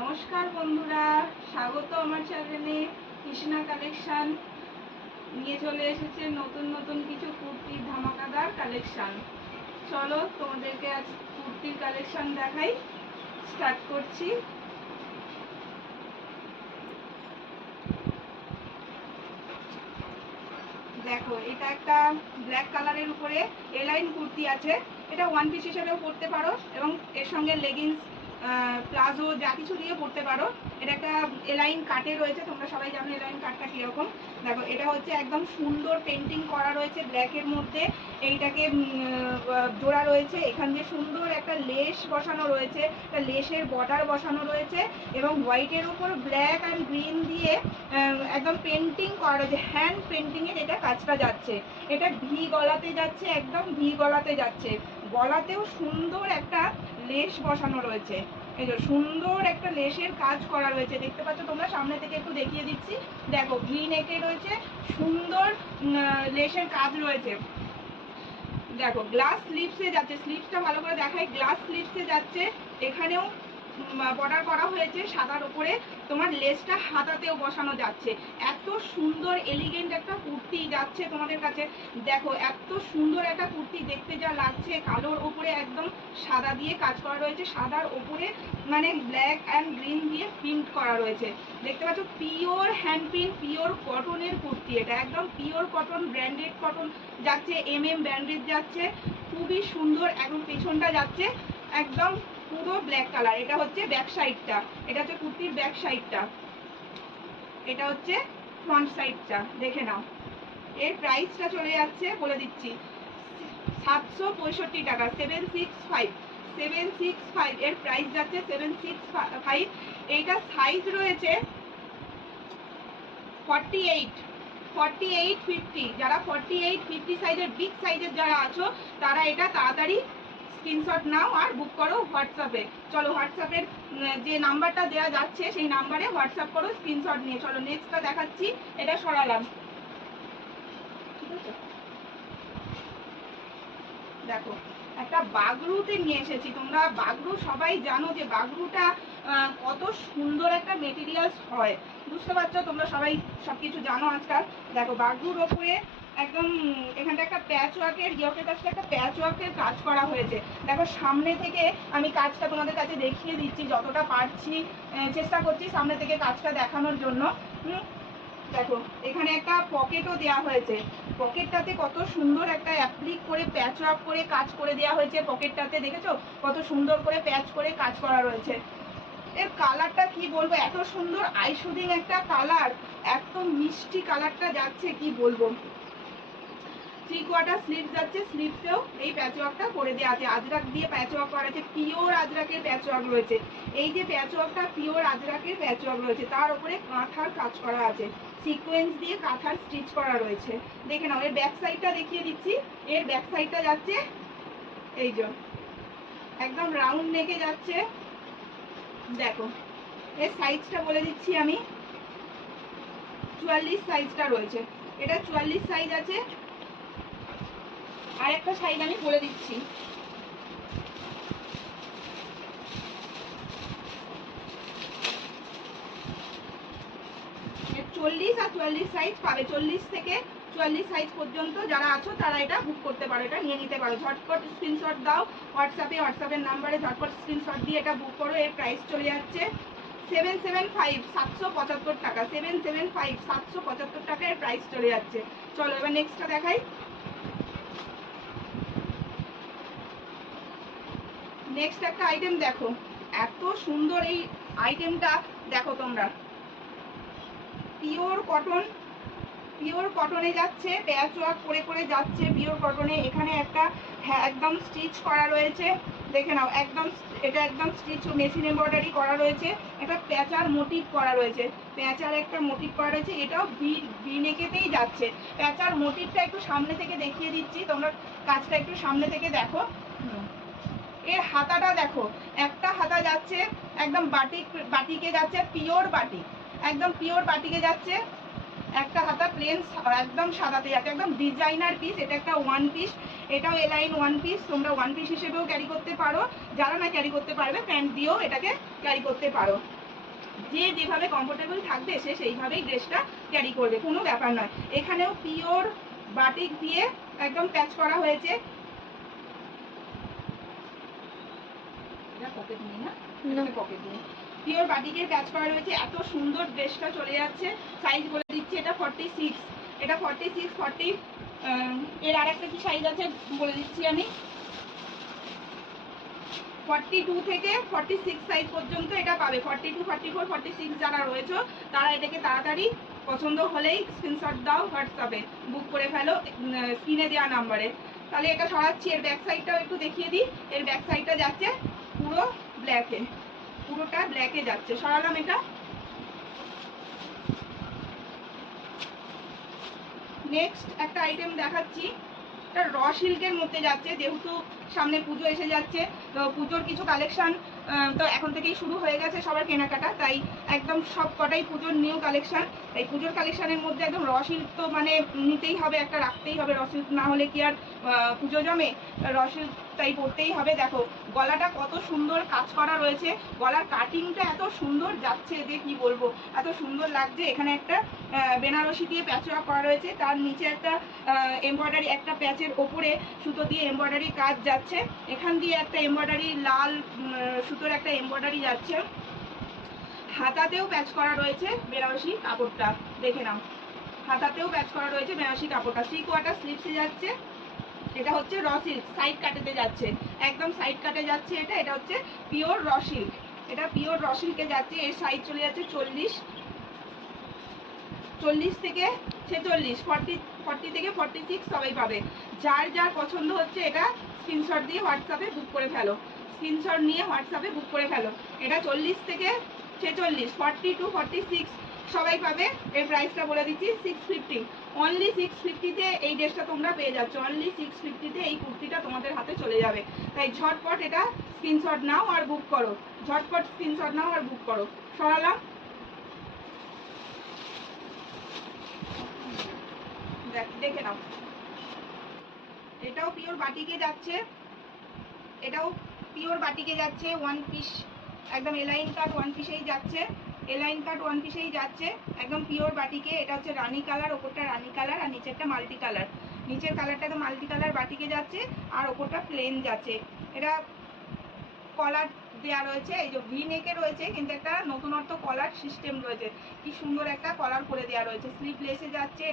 নমস্কার বন্ধুরা, স্বাগত আমার চ্যানেলে। কৃষ্ণা কালেকশন নিয়ে চলে এসেছে নতুন নতুন কিছু কুর্তির ধামাকাদার কালেকশন। চলো তোমাদেরকে আজ কুর্তির কালেকশন দেখাই। স্টার্ট করছি। দেখো, এটা একটা ব্ল্যাক কালারের উপরে এলাইন কুর্তি আছে। এটা ওয়ান পিস হিসেবেও পরতে পারো এবং এর সঙ্গে লেগিংস প্লাজো যা কিছু দিয়ে পরতে পারো। এটা একটা এলাইন কাটে রয়েছে, তোমরা সবাই জানো এলাইন কাটটা কীরকম। দেখো, এটা হচ্ছে একদম সুন্দর পেন্টিং করা রয়েছে ব্ল্যাকের মধ্যে। এইটাকে জোড়া রয়েছে, এখান দিয়ে সুন্দর একটা লেস বসানো রয়েছে, একটা লেসের বর্ডার বসানো রয়েছে এবং হোয়াইটের উপর ব্ল্যাক অ্যান্ড গ্রিন দিয়ে একদম পেন্টিং করা রয়েছে। হ্যান্ড পেন্টিংয়ের এটা কাজটা যাচ্ছে। এটা ভি গলাতে যাচ্ছে, একদম ভি গলাতে যাচ্ছে। গলাতেও সুন্দর একটা লেস বসানো রয়েছে। এই যে সুন্দর একটা লেসের কাজ করা রয়েছে, দেখতে পাচ্ছ তোমরা। সামনে থেকে একটু দেখিয়ে দিচ্ছি। দেখো, ভি নেকে রয়েছে, সুন্দর লেসের কাজ রয়েছে। দেখো, গ্লাস স্লিভসে যাচ্ছে, স্লিভসটা ভালো করে দেখাই। গ্লাস স্লিভসে যাচ্ছে, এখানেও বর্ডার করা হয়েছে সাদার উপরে। তোমার লেসটা হাতাতেও বসানো যাচ্ছে। এত সুন্দর এলিগেন্ট একটা কুর্তি যাচ্ছে তোমাদের কাছে। দেখো, এত সুন্দর একটা কুর্তি দেখতে যা লাগছে। কালোর উপরে একদম সাদা দিয়ে কাজ করা রয়েছে, সাদার উপরে মানে ব্ল্যাক অ্যান্ড গ্রিন দিয়ে প্রিন্ট করা রয়েছে। দেখতে পাচ্ছ, পিওর হ্যান্ড প্রিন্ট, পিওর কটনের কুর্তি। এটা একদম পিওর কটন, ব্র্যান্ডেড কটন যাচ্ছে, ব্র্যান্ডেড যাচ্ছে। খুবই সুন্দর। এখন পেছনটা যাচ্ছে একদম পুরো ব্ল্যাক কালার। এটা হচ্ছে ব্যাক সাইডটা, এটা হচ্ছে কুর্তির ব্যাক সাইডটা, এটা হচ্ছে ফ্রন্ট সাইডটা। দেখে নাও। এর প্রাইসটা চলে যাচ্ছে, বলে দিচ্ছি, 765 টাকা। 765 এর প্রাইস যাচ্ছে 765। এইটা সাইজ রয়েছে 48, 50। যারা 48-50 সাইজের বিগ সাইজের যারা আছো, তারা এটা তাড়াতাড়ি স্ক্রিনশট নাও আর বুক করো হোয়াটসঅ্যাপে। চলো, হোয়াটসঅ্যাপের যে নাম্বারটা দেওয়া যাচ্ছে সেই নাম্বারে হোয়াটসঅ্যাপ করো স্ক্রিনশট নিয়ে। চলো, নেক্সটটা দেখাচ্ছি। এটা সরালাম, ঠিক আছে। দেখো, একটা বাগরুতে নিয়ে এসেছি। তোমরা বাগরু সবাই জানো যে বাগরুটা কত সুন্দর একটা মেটেরিয়ালস হয়, বুঝতে পারছো তোমরা সবাই সবকিছু জানো আজকাল। দেখো, বাগরুর ওপরে একদম এখানটা একটা প্যাচ ওয়ার্কের, ইয়কের কাছে একটা প্যাচ ওয়ার্কের কাজ করা হয়েছে। দেখো, সামনে থেকে আমি কাজটা তোমাদের কাছে দেখিয়ে দিচ্ছি, যতটা পারছি চেষ্টা করছি সামনে থেকে কাজটা দেখানোর জন্য। দেখো, এখানে একটা পকেটও দেওয়া হয়েছে। পকেটটাতে কত সুন্দর একটা অ্যাপ্লিক করে প্যাচ ওয়ার্ক করে কাজ করে দেওয়া হয়েছে। পকেটটাতে দেখেছো কত সুন্দর করে প্যাচ করে কাজ করা রয়েছে। এর কালারটা কি বলবো, এত সুন্দর আইশুদিং একটা কালার, এত মিষ্টি কালারটা যাচ্ছে, কি বলবো। 3/4 স্লিভ যাচ্ছে, স্লিভসেও এই প্যাচ ওয়ার্কটা করে দেওয়া আছে। আজরাক দিয়ে প্যাচ ওয়ার্ক করা আছে, পিওর আজরাকের প্যাচ ওয়ার্ক রয়েছে। এই যে প্যাচ ওয়ার্কটা পিওর আজরাকের প্যাচ ওয়ার্ক রয়েছে, তার উপরে কাঁথার কাজ করা আছে, সিকোয়েন্স দিয়ে কাঁথার স্টিচ করা রয়েছে। দেখে নাও, এর ব্যাক সাইডটা দেখিয়ে দিচ্ছি। এর ব্যাক সাইডটা যাচ্ছে এই যে একদম রাউন্ড নেকে যাচ্ছে। দেখো, এর সাইজটা বলে দিচ্ছি আমি, 44 সাইজটা রয়েছে। এটা 44 সাইজ আছে। আর একটা সাইজ আমি বলে দিচ্ছি, 40 আর 44 সাইজ পাবে। 40 থেকে 44 সাইজ পর্যন্ত যারা আছো তারা এটা বুক করতে পারো, এটা নিয়ে নিতে পারো। ঝটপট স্ক্রিনশট দাও হোয়াটসঅ্যাপের নাম্বারে, ঝটপট স্ক্রিনশট দিয়ে এটা বুক করো। এর প্রাইস চলে যাচ্ছে 775, 775 টাকা। 775, 775 টাকা এর প্রাইস চলে যাচ্ছে। চলো, এবার নেক্সটটা দেখাই। নেক্সট একটা আইটেম দেখো, এত সুন্দর এই আইটেমটা। দেখো তোমরা, পিওর কটনে যাচ্ছে, প্যাচ ওয়ার্ক করে করে যাচ্ছে পিওর কটনে। এখানে একটা একদম স্টিচ করা রয়েছে, দেখে নাও। একদম এটা একদম স্টিচ মেশিন এমব্রয়ডারি করা রয়েছে। একটা প্যাচার মোটিভ করা রয়েছে, প্যাচার একটা মোটিভ করা রয়েছে। এটাও ভি নেকেতেই যাচ্ছে। প্যাচার মোটিভটা একটু সামনে থেকে দেখিয়ে দিচ্ছি, তোমরা কাজটা একটু সামনে থেকে দেখো। এর হাতাটা দেখো, একটা হাতা যাচ্ছে একদম বাটিকে যাচ্ছে, পিওর বাটিক, একদম পিওর বাটিকে যাচ্ছে। একটা হাতা প্লেন একদম সাদাতে যাচ্ছে, একদম ডিজাইনার পিস। এটা একটা ওয়ান পিস, এটাও এলাইন ওয়ান পিস। তোমরা ওয়ান পিস হিসেবেও ক্যারি করতে পারো, যারা না ক্যারি করতে পারবে প্যান্ট দিয়েও এটাকে ক্যারি করতে পারো। যে যেভাবে কমফোর্টেবল থাকবে সে সেইভাবেই ড্রেসটা ক্যারি করবে, কোনো ব্যাপার নয়। এখানেও পিওর বাটিক দিয়ে একদম প্যাচ করা হয়েছে। পকেট নেই না, পকেট নেই। পিওর বাটিকের প্যাচ করা রয়েছে, এত সুন্দর ড্রেসটা চলে যাচ্ছে। সাইজ বলে দিচ্ছি, এটা 46, এটা 46, 40। এর আর একটা কি সাইজ আছে বলে দিচ্ছি আমি, 42 থেকে 46 সাইজ পর্যন্ত এটা পাবে। 42, 44, 46 যারা রয়েছে তারা এটাকে তাড়াতাড়ি পছন্দ হলেই স্ক্রিনশট দাও, হোয়াটসঅ্যাপে বুক করে ফেলো স্ক্রিনে দেওয়া নাম্বারে। তাহলে এটা সরাচ্ছি, এর ব্যাক সাইডটাও একটু দেখিয়ে দিই। এর ব্যাক সাইডটা যাচ্ছে পুরো ব্ল্যাকে, পুরোটা ব্ল্যাকে যাচ্ছে। সরালাম এটা। নেক্সট একটা আইটেম দেখাচ্ছি, এটা র সিল্কের মধ্যে যাচ্ছে। যেহেতু সামনে পুজো এসে যাচ্ছে, তো পুজোর কিছু কালেকশন তো এখন থেকেই শুরু হয়ে গেছে সবার কেনাকাটা, তাই একদম সব কটাই পুজোর নিউ কালেকশন। তাই পুজোর কালেকশনের মধ্যে একদম র সিল্ক তো মানে নিতেই হবে, একটা রাখতেই হবে। র সিল্ক না হলে কি আর পুজো জমে? র সিল্ক তাই পরতেই হবে। দেখো গলাটা কত সুন্দর কাজ করা রয়েছে, গলার কাটিংটা এত সুন্দর যাচ্ছে যে কি বলবো, এত সুন্দর লাগছে। এখানে একটা বেনারসি দিয়ে প্যাচ করা রয়েছে, তার নিচে একটা এমব্রয়ডারি, একটা প্যাচের ওপরে সুতো দিয়ে এমব্রয়ডারি কাজ যাচ্ছে। এখান দিয়ে একটা এমব্রয়ডারি লাল সুতোর একটা এমব্রয়ডারি যাচ্ছে। হাতাতেও প্যাচ করা রয়েছে বেনারসি কাপড়টা, দেখে নাও। হাতাতেও প্যাচ করা রয়েছে বেনারসি কাপড়টা। 3/4 স্লিভসে যাচ্ছে। এটা হচ্ছে র সিল্ক, সাইড কাটেতে যাচ্ছে, একদম সাইড কাটে যাচ্ছে। এটা এটা হচ্ছে পিওর র সিল্ক, এটা পিওর র সিল্কে যাচ্ছে। এর সাইজ চলে যাচ্ছে 40, 40 থেকে 46, 40 থেকে 46 সবাই পাবে। যার যার পছন্দ হচ্ছে এটা স্ক্রিনশট দিয়ে হোয়াটসঅ্যাপে বুক করে ফেলো, স্ক্রিনশট নিয়ে হোয়াটসঅ্যাপে বুক করে ফেলো। এটা 40 থেকে 46, 40 to 46 সবাই পাবে। এর প্রাইসটা বলে দিচ্ছি 650, অনলি 650-তে এই ড্রেসটা তোমরা পেয়ে যাচ্ছ। অনলি 650-তে এই কুর্তিটা তোমাদের হাতে চলে যাবে। তাই ঝটপট এটা স্ক্রিনশট নাও আর বুক করো, ঝটপট স্ক্রিনশট নাও আর বুক করো। সরালাম, দেখে নাও। এটাও পিওর বাটিকে যাচ্ছে, এটাও পিওর বাটিকে যাচ্ছে। ওয়ান পিস, একদম এলাইন কাট ওয়ান পিসেই যাচ্ছে, এলাইন কাট ওয়ান পিসেই যাচ্ছে, একদম পিওর বাটিকে। এটা হচ্ছে রানি কালার, ওপরটা রানি কালার আর নিচেরটা মাল্টি কালার। নিচের কালারটা তো মাল্টি কালার বাটিকে যাচ্ছে আর ওপরটা প্লেন যাচ্ছে। এটা কলার দেওয়া রয়েছে, এই যে ভি নেকে রয়েছে, কিন্তু একটা নতুনত্ব কলার সিস্টেম রয়েছে। কি সুন্দর একটা কলার করে দেওয়া রয়েছে, স্লিভলেসে যাচ্ছে।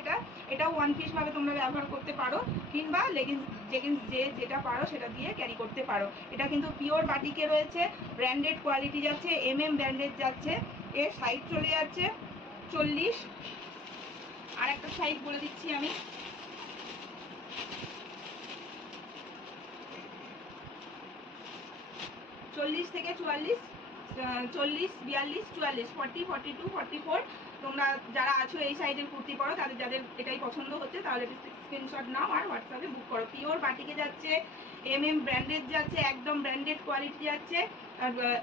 এটাও ওয়ান পিস ভাবে তোমরা ব্যবহার করতে পারো, কিংবা লেগিংস জেগিংস যে যেটা পারো সেটা দিয়ে ক্যারি করতে পারো। এটা কিন্তু পিওর বাটিকে রয়েছে, ব্র্যান্ডেড কোয়ালিটি যাচ্ছে, ব্র্যান্ডেড যাচ্ছে। এর সাইজ চলে যাচ্ছে 40। আর একটা সাইজ বলে দিচ্ছি আমি, 40 থেকে 44, 40, 42, 44, 40, 42, 44। তোমরা যারা আছো এই সাইজের কুর্তি পরো, তাদের যাদের এটাই পছন্দ হচ্ছে তাহলে স্ক্রিনশট নাও আর হোয়াটসঅ্যাপে বুক করো। পিওর বাটিকে যাচ্ছে, ব্র্যান্ডেড যাচ্ছে, একদম ব্র্যান্ডেড কোয়ালিটি যাচ্ছে,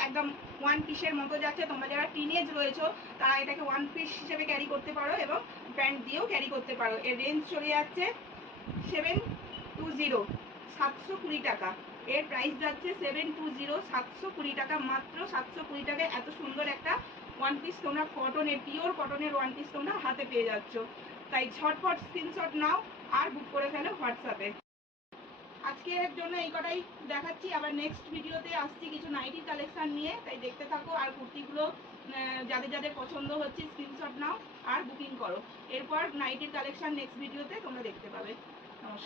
একদম ওয়ান পিসের মতো যাচ্ছে। তোমরা যারা টিনেজ রয়েছো তারা এটাকে ওয়ান পিস হিসেবে ক্যারি করতে পারো এবং প্যান্ট দিয়েও ক্যারি করতে পারো। এর রেঞ্জ চলে যাচ্ছে 720, 720 টাকা। এর প্রাইস যাচ্ছে 720, 720 টাকা, মাত্র 720 টাকায় এত সুন্দর একটা ওয়ান পিস তোমরা কটনের, পিওর কটনের ওয়ান পিস তোমরা হাতে পেয়ে যাচ্ছ। তাই ঝটপট স্ক্রিনশট নাও আর বুক করে ফেলো হোয়াটসঅ্যাপে। আজকের জন্য এই কটাই দেখাচ্ছি, আবার নেক্সট ভিডিওতে আসছি কিছু নাইটির কালেকশন নিয়ে। তাই দেখতে থাকো আর কুর্তিগুলো যাদের যাদের পছন্দ হচ্ছে স্ক্রিনশট নাও আর বুকিং করো। এরপর নাইটির কালেকশন নেক্সট ভিডিওতে তোমরা দেখতে পাবে। নমস্কার।